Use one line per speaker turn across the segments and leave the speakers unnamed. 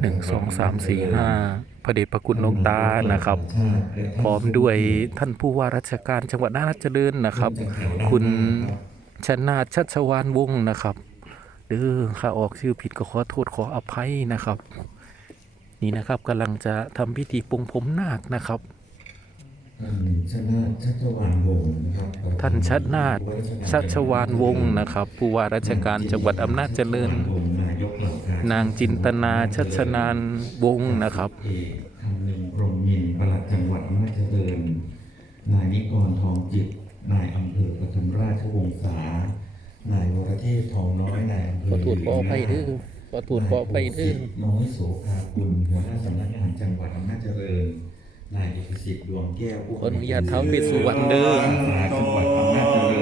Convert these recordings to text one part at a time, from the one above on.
หนึ่งสองสามสี่ห้าพระเดชพระคุณหลวงตานะครับ พร้อมด้วยท่านผู้ว่าราชการจังหวัดน่านเจริญนะครับ คุณชนาชชัชวานวงศ์นะครับเด้อข้าออกชื่อผิดก็ขอโทษขออภัยนะครับ นี่นะครับกำลังจะทำพิธีปลงผมนาคนะครับ
ท่านชนาชชัชวานวงศ์นะครับ
ท่านชัดนาถชัชวานวงศ์นะครับ ผู้ว่าราชการจังหวัดอำนาจเจริญ
นายกเหล่าการ
นางจินตนาชัชนานวงศ์นะครับ
เอกคำนึงพรหมยินทร์ปลัดจังหวัดอำนาจเจริญนายนิกรทองจิต นายอำเภอปทุมราชวงศา นายวรเทพทองน้อย นายอำเภอ
ขอโทษขออภัยเด้อขอโทษขออภัยเด้อ
น้อยโสภาคุณหัวหน้าสำนักงานจังหวัดอำนาจเจริญนายเอกสิทธิ์ดวงแก้วผู้
ขออนุญาตเท้าเวสสุวรรณเด้อ
จังหวัดอำนาจเจริญ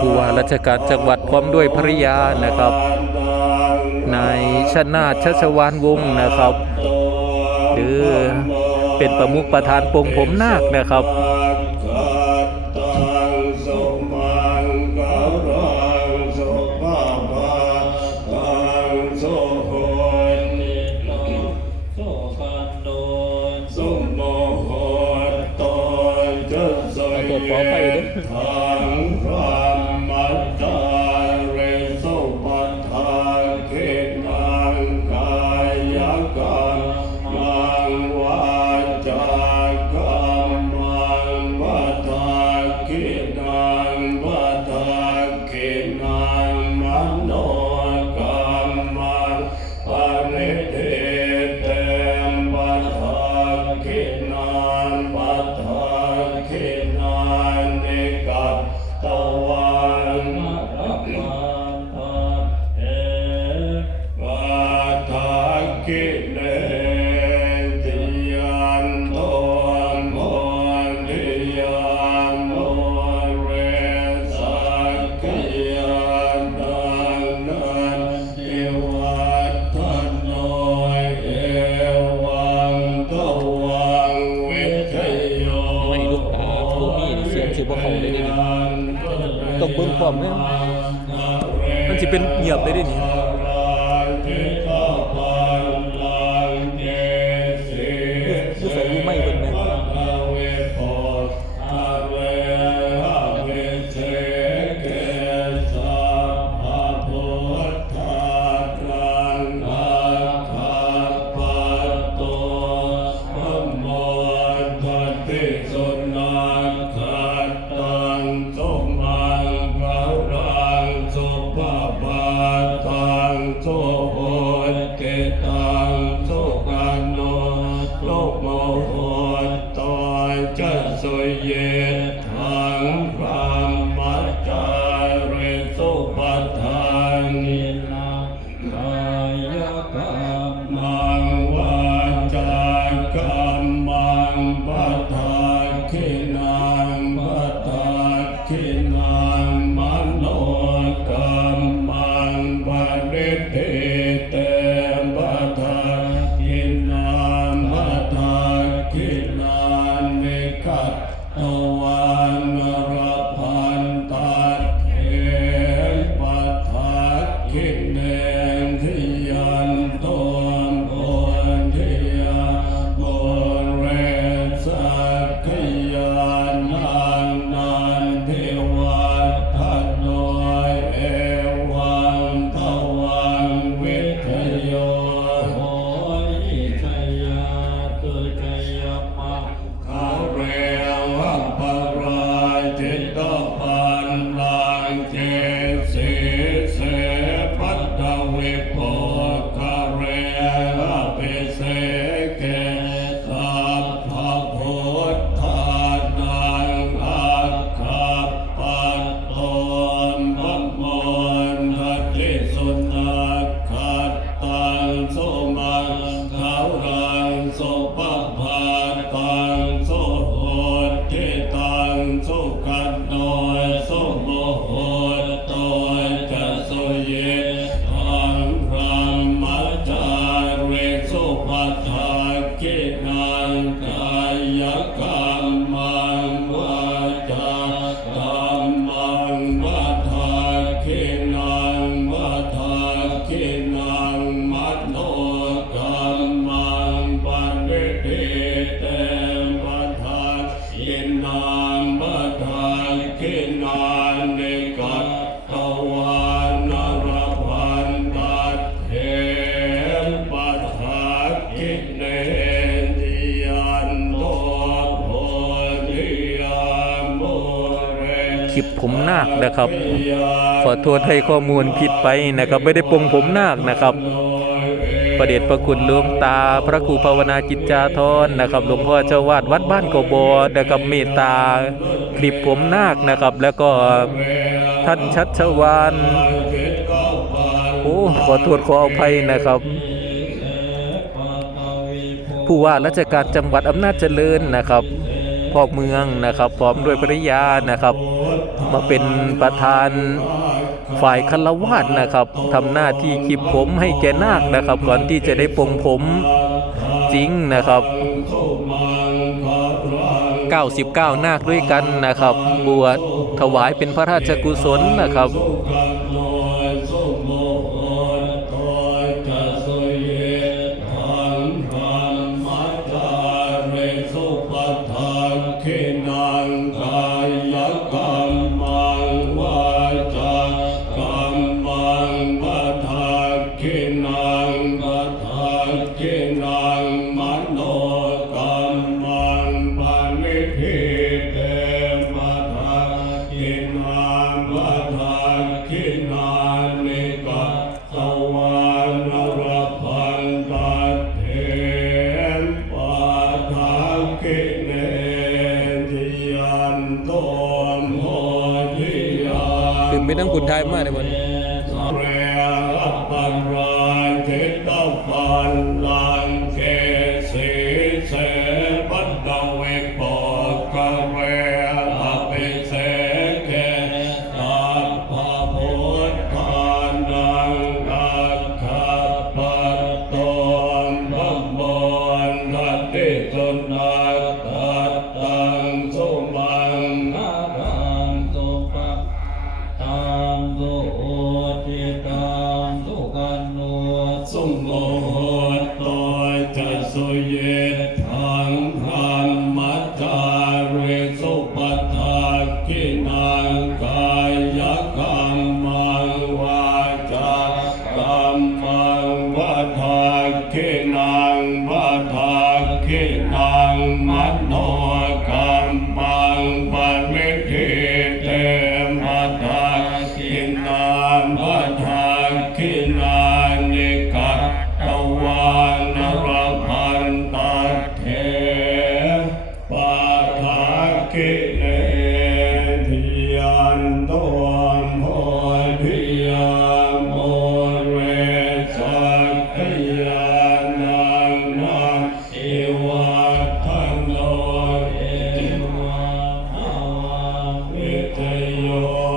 ผู้ว่าราชการจังหวัดพร้อม
ด้วยภริยานะครับ นายชนาชชัชวานวงศ์นะครับหรือเป็นประมุขประธานปงผมนาคนะครับ
สี
ยงสิ
บ่เข้าเลยเด้นี่ต้องเบิ่งความเนี่ยมันสิเป็นเงียบเลยเด้นี่
ตั ตต ปัฏฐา
กิ
นังกายกร
ลิปผมนาคนะครับ ขอโทษให้ข้อมูลผิดไปนะครับ ไม่ได้ปลงผมนาคนะครับ ประเดชพระคุณหลวงตา พระครูภาวนาจิตจาธรนะครับหลวงพ่อเจ้าวาดวัดบ้านกบอนะครับเมตตาคลิปผมนาคนะครับ แล้วก็ท่านชัชวานโอ้ขอโทษขออภัยนะครับผู้ว่าราชการจังหวัดอำนาจเจริญนะครับพ่อเมืองนะครับ พร้อมด้วยภริยานะครับ มาเป็นประธานฝ่ายคารวาสนะครับทำหน้าที่คลิปผมให้แกนาคนะครับ ก่อนที่จะได้ปลงผมจริงนะครับ 99 นาคด้วยกันนะครับ บวชถวายเป็นพระราชกุศลนะครับ
โมทิยา
คือไม่ต้องคุณทยมากในวัน
เรปันราเทต สุโมโหโตจะสุเยทังพรหมจาริสุปัฏฐากินังกายกรรมังวาจากรรมังวัฏากินังวัฏากินังมโน กิเลทิยันโตโมทิยามเรสักยานังนาอิวัฒโนเอมาวะวิทยโย